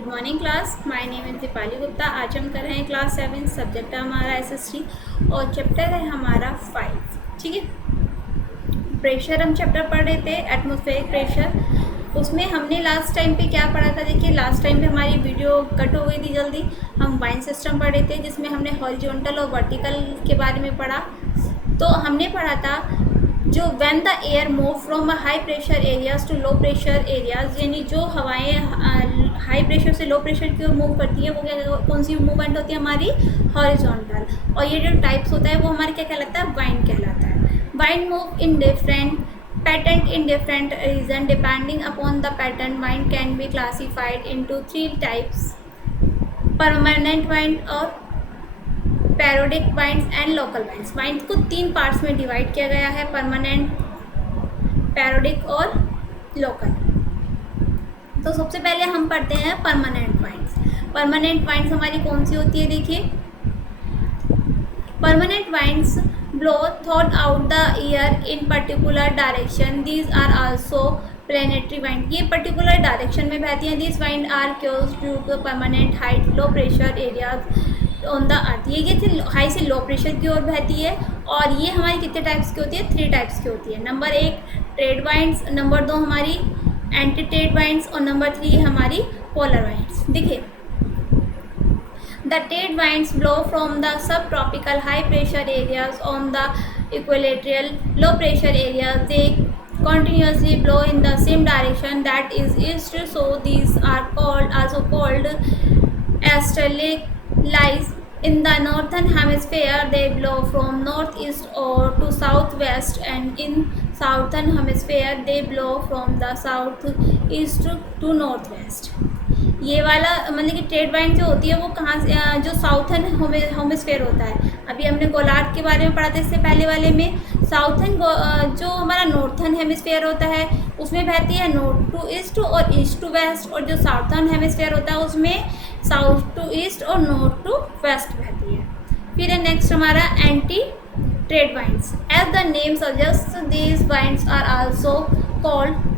Good morning class, my name is Deepali Gupta. आज हम कर रहे हैं क्लास 7, सब्जेक्ट है हमारा एसएसटी और चैप्टर है हमारा 5। ठीक है, प्रेशर हम चैप्टर पढ़ रहे थे, एटमॉस्फेरिक प्रेशर। उसमें हमने लास्ट टाइम पे क्या पढ़ा था? देखिए, लास्ट टाइम पे हमारी वीडियो कट हो गई थी जल्दी। हम वाइन सिस्टम पढ़ रहे थे जिसमें हमने हॉरिजॉन्टल और वर्टिकल के बारे में पढ़ा। तो हमने पढ़ा था जो when the air move from high pressure areas to low pressure areas, यानी जो हवाएं हाई प्रेशर से लो प्रेशर की ओर मूव करती है वो क्या, कौन सी मूवमेंट होती है हमारी? हॉरिजॉन्टल। और ये जो टाइप्स होता है वो हमारे क्या कहलाता है? वाइंड कहलाता है। Wind move in different pattern in different region depending upon the pattern. Wind can be classified into 3 types: permanent wind और periodic winds and local winds. Wind को 3 पार्ट्स में डिवाइड किया गया है: परमानेंट, पैरोडिक और लोकल। तो सबसे पहले हम पढ़ते हैं परमानेंट वाइंड्स। परमानेंट वाइंड्स हमारी कौन सी होती है? देखिए, permanent winds blow throughout the year in particular direction. These are also planetary wind. ये पर्टिकुलर डायरेक्शन में बहती हैं। This wind are close to the permanent height low pressure areas on the earth. ये high से low pressure की ओर बहती है। और ये हमारी कितने टाइप्स की होती है? 3 टाइप्स की होती है। नंबर 1 ट्रेड वाइंड्स, नंबर 2 हमारी एंटी ट्रेड वाइंड्स और नंबर 3 हमारी पोलर वाइंड्स। देखिए, the trade winds blow from the subtropical high pressure areas on the equatorial low pressure areas. They continuously blow in the same direction, that is east, so these are also called easterly lies. In the northern hemisphere they blow from northeast or to southwest, and in southern hemisphere they blow from the southeast to northwest. ये वाला मतलब कि trade wind जो होती है वो कहाँ से, जो साउथर्न हेमिस्फेयर होता है। अभी हमने गोलार्ध के बारे में पढ़ा था इससे पहले वाले में। साउथर्न जो हमारा नॉर्थर्न हेमिस्फेयर होता है उसमें बहती है नॉर्थ टू ईस्ट और ईस्ट टू वेस्ट, और जो साउथर्न हेमिस्फेयर होता है उसमें साउथ टू ईस्ट और नॉर्थ टू वेस्ट बहती है। फिर है नेक्स्ट हमारा anti trade winds. As the name suggest these winds are also called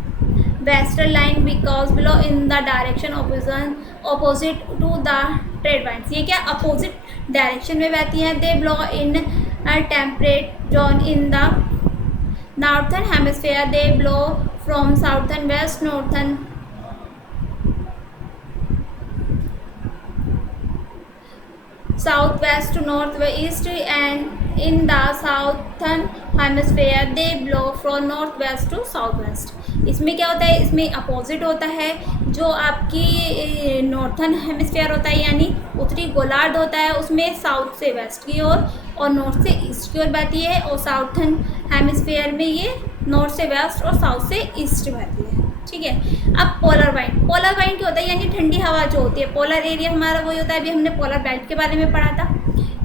western line because blow in the direction opposite to the trade winds. ये क्या opposite direction में बहती हैं। They blow in temperate zone in the northern hemisphere. They blow from southern west, northern southwest to northeast, and in the southern hemisphere they blow from northwest to southwest. इसमें क्या होता है? इसमें opposite होता है। जो आपकी नॉर्थर्न हेमिस्फेयर होता है यानी उत्तरी गोलार्ध होता है उसमें साउथ से वेस्ट की ओर और नॉर्थ से ईस्ट की ओर बहती है, और साउथर्न हेमिस्फेयर में ये नॉर्थ से वेस्ट और साउथ से ईस्ट बहती है। ठीक है, अब पोलर वाइंड। पोलर वाइंड क्या होता है? यानी ठंडी हवा जो होती है। पोलर एरिया हमारा वही होता है, अभी हमने पोलर बेल्ट के बारे में पढ़ा था।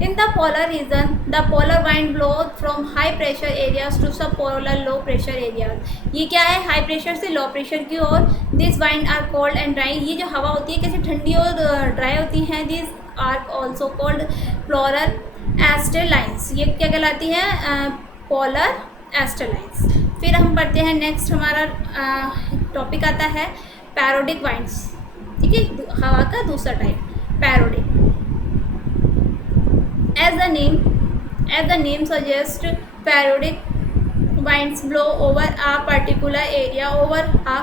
In the polar region the polar wind blow from high pressure areas to sub polar low pressure areas. ये क्या है? हाई प्रेशर से लो प्रेशर की ओर। This wind are cold and dry. ये जो हवा होती है कैसे ठंडी और ड्राई होती हैं। This are also cold polar easterlies. ये क्या कहलाती है? Polar easterlies. फिर हम पढ़ते हैं नेक्स्ट हमारा टॉपिक आता है पैरोडिक वाइंड्स। ठीक है, हवा का दूसरा type periodic. As the name suggest periodic winds blow over a particular area over a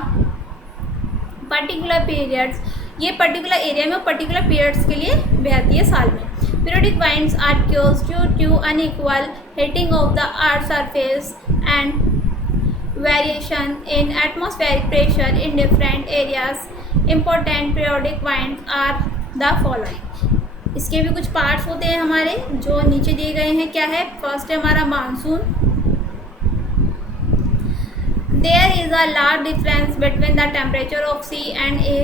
particular periods. ये पर्टिकुलर एरिया में और पर्टिकुलर पीरियड्स के लिए बहती है साल में। Periodic winds are caused due to unequal heating of the earth's surface and variation in atmospheric pressure in different areas. Important periodic winds are the following. इसके भी कुछ पार्ट्स होते हैं हमारे जो नीचे दिए गए हैं। क्या है? फर्स्ट है हमारा monsoon. There is a large difference between the temperature of sea and a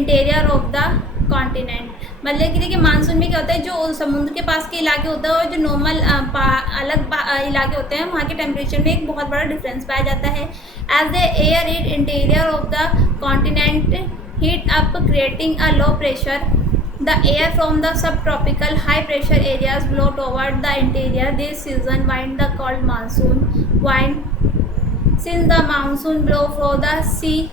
interior of the continent. मतलब कि देखिए, मानसून में क्या होता है? जो समुद्र के पास के इलाके होते हैं और जो नॉर्मल अलग इलाके होते हैं वहाँ के टेम्परेचर में एक बहुत बड़ा डिफरेंस पाया जाता है। As the air in interior of the continent heat up creating a low pressure, the air from the subtropical high pressure areas blow toward the interior. This season wind the called monsoon wind. Since the monsoon blow from the sea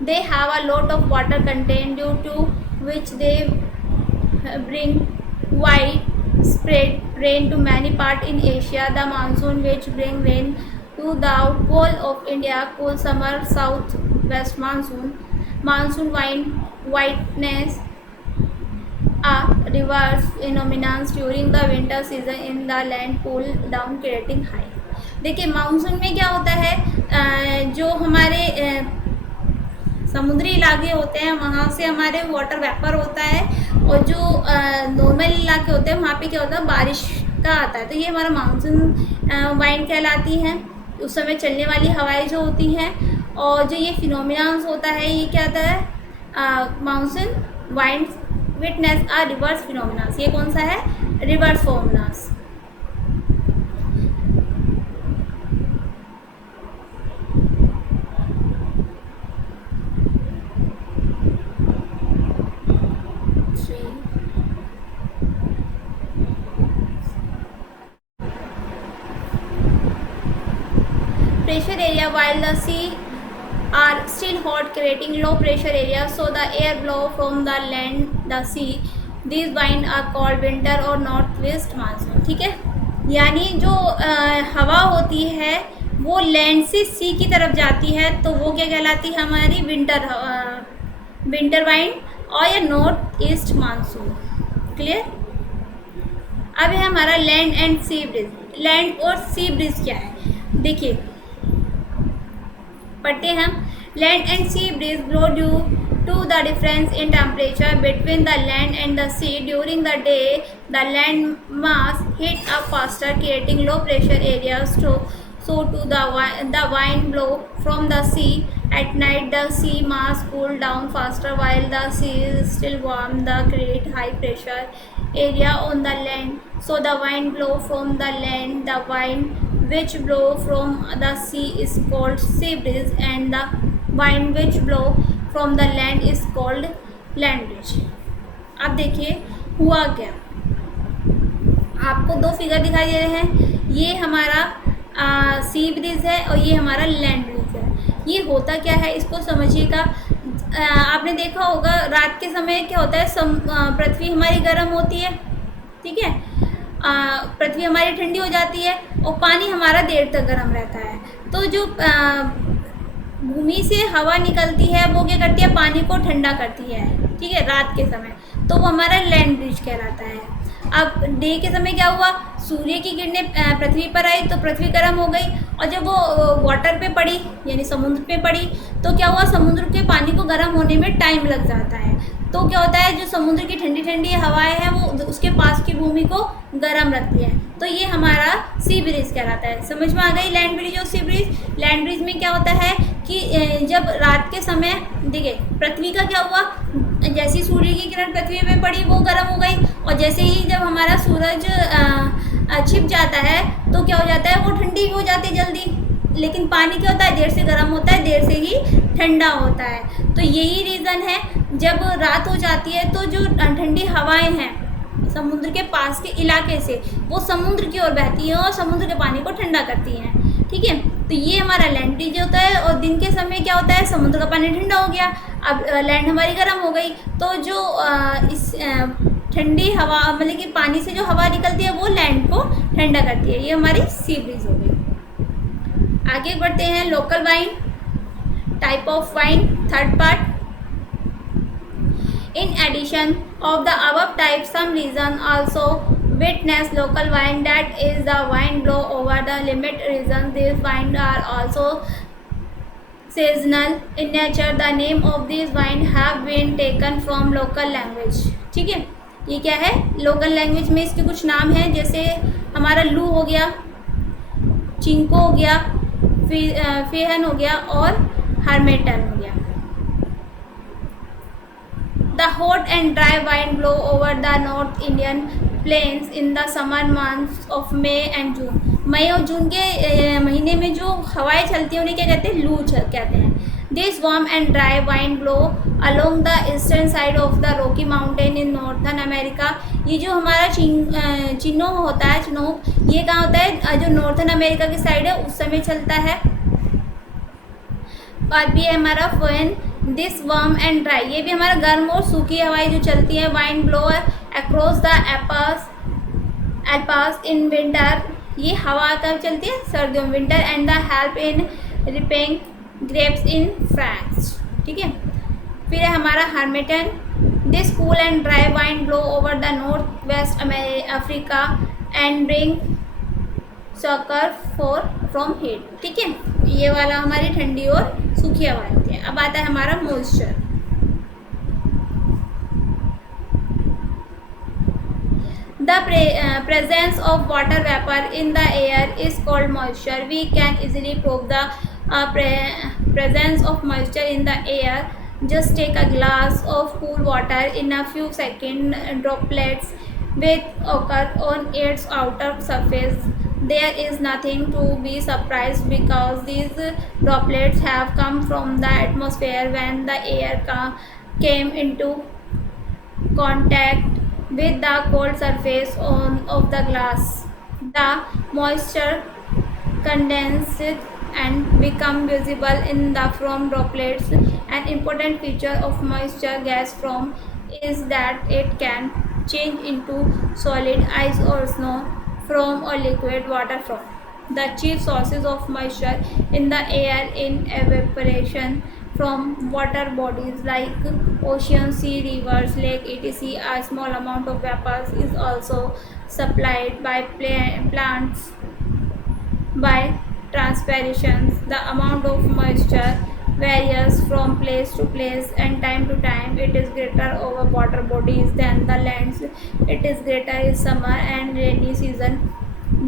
They have a lot of water content, due to which they bring widespread rain to many parts in Asia. The monsoon, which bring rain to the whole of India, cool summer, southwest monsoon, monsoon whiteness, a reverse phenomenon during the winter season in the land cool down creating high. देखिए monsoon में क्या होता है, जो हमारे समुद्री इलाके होते हैं वहाँ से हमारे वाटर वेपर होता है, और जो नॉर्मल इलाके होते हैं वहाँ पे क्या होता है, बारिश का आता है। तो ये हमारा मानसून वाइंड कहलाती है, उस समय चलने वाली हवाएं जो होती हैं। और जो ये फिनोमिनास होता है ये क्या आता है, मानसून वाइंड विटनेस आ रिवर्स फिनोमिनास। ये कौन सा है, reverse phenomenas. Pressure area, while the sea are still hot, creating low pressure area, so the air blow from the land the sea. These winds are called winter or northwest monsoon। ठीक है, यानी जो हवा होती है वो land से सी की तरफ जाती है, तो वो क्या कहलाती है, हमारी विंटर वाइंड और या नॉर्थ ईस्ट मानसून। क्लियर। अब है हमारा land and sea breeze. Land और सी ब्रिज क्या है, देखिए पढ़ते हैं हम। Land and sea breeze blow due to the difference in temperature between the land and the sea. During the day the land mass heat up faster, creating low pressure areas, so to the wind blow from the sea. At night the sea mass cool down faster while the sea is still warm, the create high pressure area on the land, so the wind blow from the land. The wind which blow from the sea is called sea breeze, and the wind which blow from the land is called land breeze। अब देखिए हुआ क्या, आपको दो figure दिखाई दे रहे हैं, ये हमारा सी ब्रिज है और ये हमारा लैंड ब्रिज है। ये होता क्या है इसको समझिएगा। आपने देखा होगा रात के समय क्या होता है, पृथ्वी हमारी गर्म होती है, ठीक है, पृथ्वी हमारी ठंडी हो जाती है और पानी हमारा देर तक गर्म रहता है। तो जो भूमि से हवा निकलती है वो क्या करती है, पानी को ठंडा करती है, ठीक है, रात के समय, तो वो हमारा लैंड ब्रिज कहलाता है। अब डे के समय क्या हुआ, सूर्य की किरणें पृथ्वी पर आई तो पृथ्वी गर्म हो गई, और जब वो वाटर पे पड़ी यानी समुद्र पे पड़ी तो क्या हुआ, समुद्र के पानी को गर्म होने में टाइम लग जाता है। तो क्या होता है, जो समुद्र की ठंडी ठंडी हवाएं हैं वो उसके पास की भूमि को गर्म रखती है, तो ये हमारा सी ब्रिज कहलाता है। समझ में आ गई लैंड ब्रिज और सी ब्रिज। लैंड ब्रिज में क्या होता है कि जब रात के समय देखिए पृथ्वी का क्या हुआ, जैसी सूर्य की किरण पृथ्वी पे पड़ी वो गर्म हो गई, और जैसे ही जब हमारा सूरज छिप जाता है तो क्या हो जाता है, वो ठंडी हो जाती है जल्दी, लेकिन पानी क्या होता है, देर से गर्म होता है, देर से ही ठंडा होता है। तो यही रीज़न है, जब रात हो जाती है तो जो ठंडी हवाएं हैं समुद्र के पास के इलाके से वो समुद्र की ओर बहती हैं और समुद्र के पानी को ठंडा करती हैं, ठीक है। तो ये हमारा लैंड ब्रिज होता है, और दिन के समय क्या होता है, समुद्र का पानी ठंडा हो गया, अब लैंड हमारी गर्म हो गई, तो जो इस ठंडी हवा मतलब कि पानी से जो हवा निकलती है वो लैंड को ठंडा करती है। ये हमारी सी ब्रिज हो गई। आगे बढ़ते हैं, local wine, type of wine, third part. In addition of the above type, some region also witness local wind, that is the wind blow over the limit region. These winds are also seasonal in nature. The name of these winds have been taken from local language। ठीक है, ये क्या है, local language में इसके कुछ नाम हैं, जैसे हमारा लू हो गया, चिंको हो गया, फेहन हो गया और हार्मेटन हो गया। The hot and dry wind blow over the North Indian plains in the summer months of May and June। मई और जून के महीने में जो हवाएं चलती हैं उन्हें क्या कहते हैं, लू कहते हैं। This warm and dry wind blow along the eastern side of the Rocky Mountain in Northern America। ये जो हमारा चिन्हो होता है, चिन्हो ये कहाँ होता है, जो नॉर्थन अमेरिका की साइड है उस समय चलता है। बाद भी है हमारा phone this warm and dry, ये भी हमारा गर्म और सूखी हवाएं जो चलती है. Wind blow across the Alps in winter, ये हवा कब चलती है, सर्दियों में. Winter and the help in ripening grapes in France. ठीक है. फिर है हमारा harmattan. This cool and dry wind blow over the north west Africa and bring sucker from heat. ठीक है. ये वाला हमारी ठंडी और सूखी हवा होती है. अब आता है हमारा moisture. The presence of water vapor in the air is called moisture. We can easily prove the presence of moisture in the air. Just take a glass of cool water. In a few seconds, droplets will occur on its outer surface. There is nothing to be surprised because these droplets have come from the atmosphere when the air came into contact with the cold surface of the glass. The moisture condenses and become visible in the foam droplets. An important feature of moisture gas foam is that it can change into solid ice or snow foam or liquid water foam. The chief sources of moisture in the air in evaporation from water bodies like oceans, sea, rivers, lake, etc. A small amount of vapor is also supplied by plants by transpiration. The amount of moisture varies from place to place and time to time. It is greater over water bodies than the lands. It is greater in summer and rainy season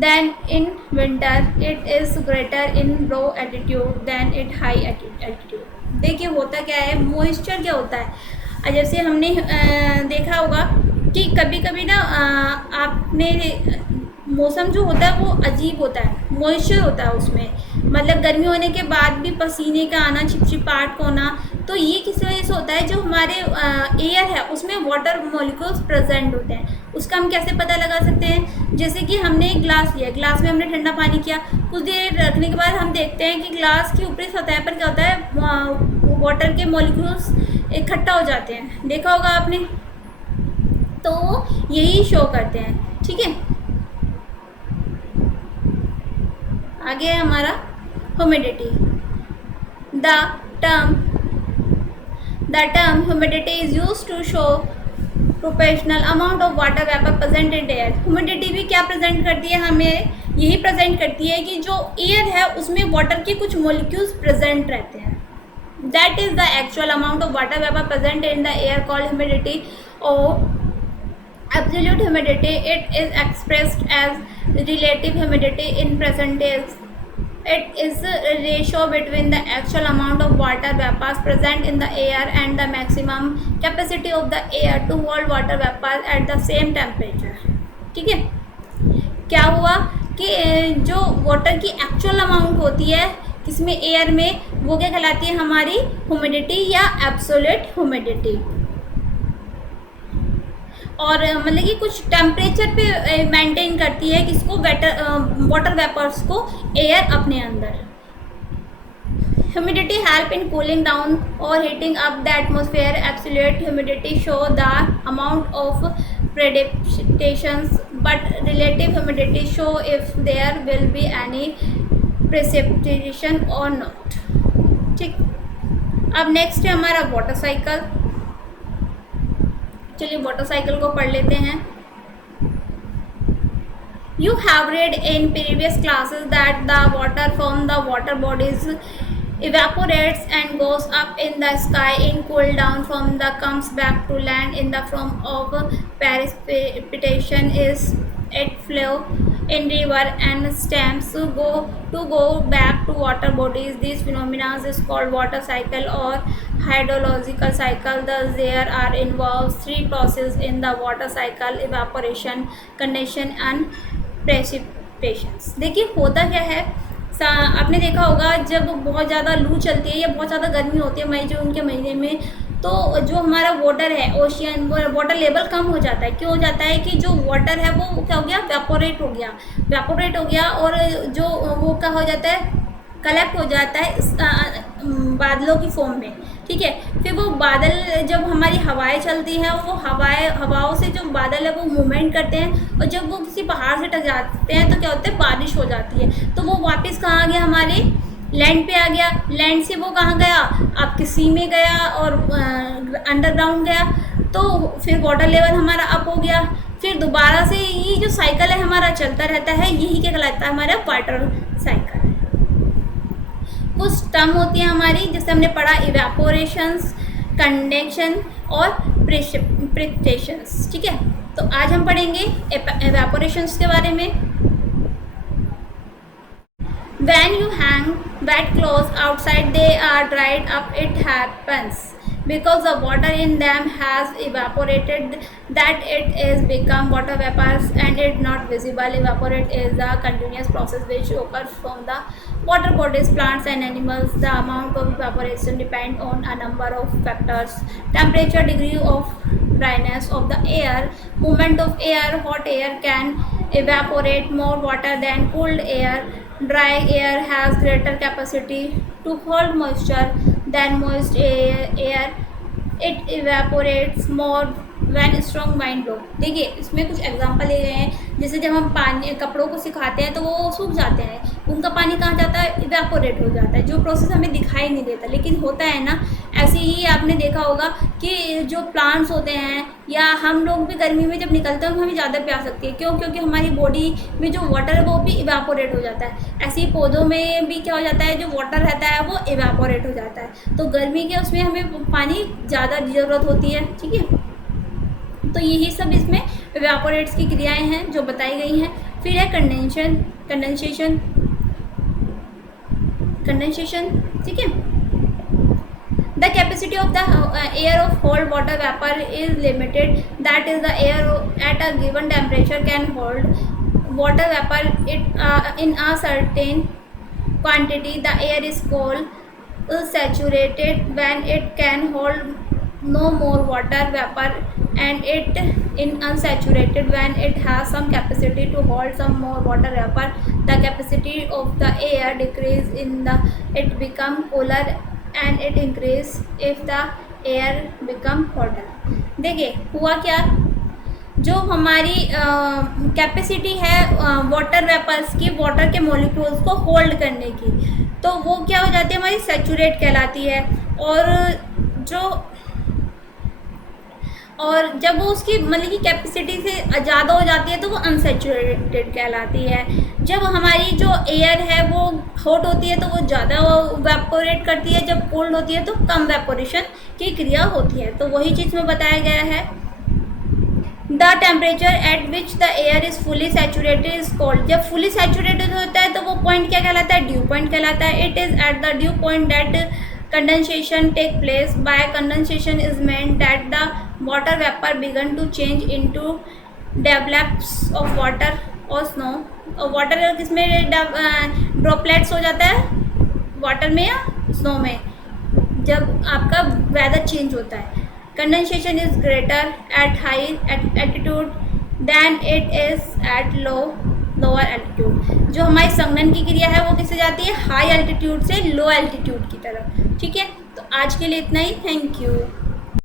than in winter. It is greater in low altitude than in high altitude. देखिए होता क्या है, moisture क्या होता है. जैसे हमने देखा होगा कि कभी कभी ना आपने मौसम जो होता है वो अजीब होता है, मॉइस्चर होता है उसमें, मतलब गर्मी होने के बाद भी पसीने का आना, चिपचिपाहट होना. तो ये किस वजह से होता है, जो हमारे एयर है उसमें वाटर मॉलिक्यूल्स प्रेजेंट होते हैं. उसका हम कैसे पता लगा सकते हैं, जैसे कि हमने एक ग्लास लिया, ग्लास में हमने ठंडा पानी किया, कुछ देर रखने के बाद हम देखते हैं कि ग्लास की ऊपरी सतह पर क्या होता है, वाटर के मॉलिक्यूल्स इकट्ठा हो जाते हैं. देखा होगा आपने. तो यही शो करते हैं. ठीक है. आगे है हमारा humidity. The term humidity is used to show proportional amount of water vapor present in air. Humidity भी क्या प्रेजेंट करती है, हमें यही प्रेजेंट करती है कि जो एयर है उसमें वाटर के कुछ मॉलिक्यूल्स प्रेजेंट रहते हैं. That is the actual amount of water vapour present in the air called humidity और absolute humidity. It is expressed as relative humidity in percentage. It is a ratio between the actual amount of water vapors present in the air and the maximum capacity of the air to hold water vapors at the same temperature. ठीक है. क्या हुआ कि जो water की actual amount होती है किसमें, एयर में, वो क्या कहलाती है, हमारी ह्यूमिडिटी या एब्सोल्यूट ह्यूमिडिटी. और मतलब कि कुछ टेम्परेचर पे मेंटेन करती है किसको, वाटर वेपर्स को, एयर अपने अंदर. Humidity help in cooling down और heating up the atmosphere. Absolute humidity show the amount of precipitations but relative humidity show if there will be any precipitation और not. ठीक. अब नेक्स्ट है हमारा water cycle. चलिए water cycle को पढ़ लेते हैं. You have read in previous classes that the water from the water bodies evaporates and goes up in the sky in cool down from the comes back to land in the form of precipitation. Is it flow in river and stems go back to water bodies. These phenomena is called water cycle or hydrological cycle. Thus there are involved three processes in the water cycle: evaporation, condension and precipitation. देखिए होता क्या है, आपने देखा होगा जब बहुत ज़्यादा लू चलती है या बहुत ज़्यादा गर्मी होती है मई जून के महीने में, तो जो हमारा वाटर है, ओशियन वाटर लेवल कम हो जाता है. क्यों हो जाता है कि जो वाटर है वो क्या हो गया, वेपोरेट हो गया और जो वो क्या हो जाता है, कलेक्ट हो जाता है बादलों की फॉर्म में. ठीक ठीक है। फिर वो बादल, जब हमारी हवाएं चलती हैं, वो हवाओं से जो बादल है वो मूवमेंट करते हैं, और जब वो किसी पहाड़ से टकराते हैं तो क्या होता है, बारिश हो जाती है। तो वो वापस कहाँ आ गया, हमारे लैंड पे आ गया। लैंड से वो कहाँ गया, आपके सी में गया और अंडरग्राउंड गया, तो फिर वाटर लेवल हमारा अप हो गया। फिर दोबारा से ये जो साइकिल है हमारा चलता रहता है, यही क्या कहलाता है, हमारा वाटर साइकिल। कुछ टर्म होती है हमारी, जैसे हमने पढ़ा इवेपोरेशंस, कंडेंशन और प्रेसिपिटेशंस, ठीक है। तो आज हम पढ़ेंगे इवेपोरेशंस के बारे में। When you hang wet clothes outside, they are dried up. It happens because the water in them has evaporated, that it is become water vapors and it not visible. Evaporate is a continuous process which occurs from the water bodies, plants and animals. The amount of evaporation depend on a number of factors: temperature, degree of dryness of the air, movement of air. Hot air can evaporate more water than cold air. Dry air has greater capacity to hold moisture than moist air. It evaporates more when strong wind blow. देखिए इसमें कुछ example ले गए हैं, जैसे जब हम पानी कपड़ों को सिखाते हैं तो वो सूख जाते हैं, उनका पानी कहाँ जाता है, इवेपोरेट हो जाता है, जो प्रोसेस हमें दिखाई नहीं देता लेकिन होता है ना। ऐसे ही आपने देखा होगा कि जो प्लांट्स होते हैं या हम लोग भी गर्मी में जब निकलते हैं तो हमें ज़्यादा प्यास लगती है, क्यों, क्योंकि हमारी बॉडी में जो वाटर है वो भी इवेपोरेट हो जाता है। ऐसे ही पौधों में भी क्या हो जाता है, जो वाटर रहता है वो इवेपोरेट हो जाता है। तो गर्मी के उसमें हमें पानी ज़्यादा ज़रूरत होती है, ठीक है। तो यही सब इसमें इवेपोरेट्स की क्रियाएं हैं जो बताई गई हैं। फिर है कंडेंसेशन, ठीक है। The capacity of the air of hold water vapor is limited. That is, the air at a given temperature can hold water vapor in a certain quantity. The air is called saturated when it can hold no more water vapor, and it in unsaturated when it has some capacity to hold some more water vapor. The capacity of the air decrease in the it become cooler and it increase if the air become hotter. देखिए हुआ क्या, जो हमारी capacity है water vapours की, water के molecules को hold करने की, तो वो क्या हो जाती है, हमारी सैचुरेट कहलाती है। और जब वो उसकी मतलब की कैपेसिटी से ज़्यादा हो जाती है तो वो अनसैचुरेटेड कहलाती है। जब हमारी जो एयर है वो हॉट होती है तो वो ज़्यादा वेपोरेट करती है, जब कोल्ड होती है तो कम वेपोरेशन की क्रिया होती है। तो वही चीज़ में बताया गया है। The temperature at which the air is fully saturated is called. जब फुली सैचुरेटेड होता है तो वो पॉइंट क्या कहलाता है, ड्यू पॉइंट कहलाता है। It is at the due point that condensation take place. By condensation is meant that the water vapor began to change into droplets of water or snow. और वाटर किसमें droplets हो जाता है, water में या snow में, जब आपका वेदर चेंज होता है। Condensation is greater at high altitude than it is at lower altitude. जो हमारी संघनन की क्रिया है वो किससे जाती है, हाई एल्टीट्यूड से लो एल्टीट्यूड की तरफ, ठीक है। तो आज के लिए इतना ही, थैंक यू।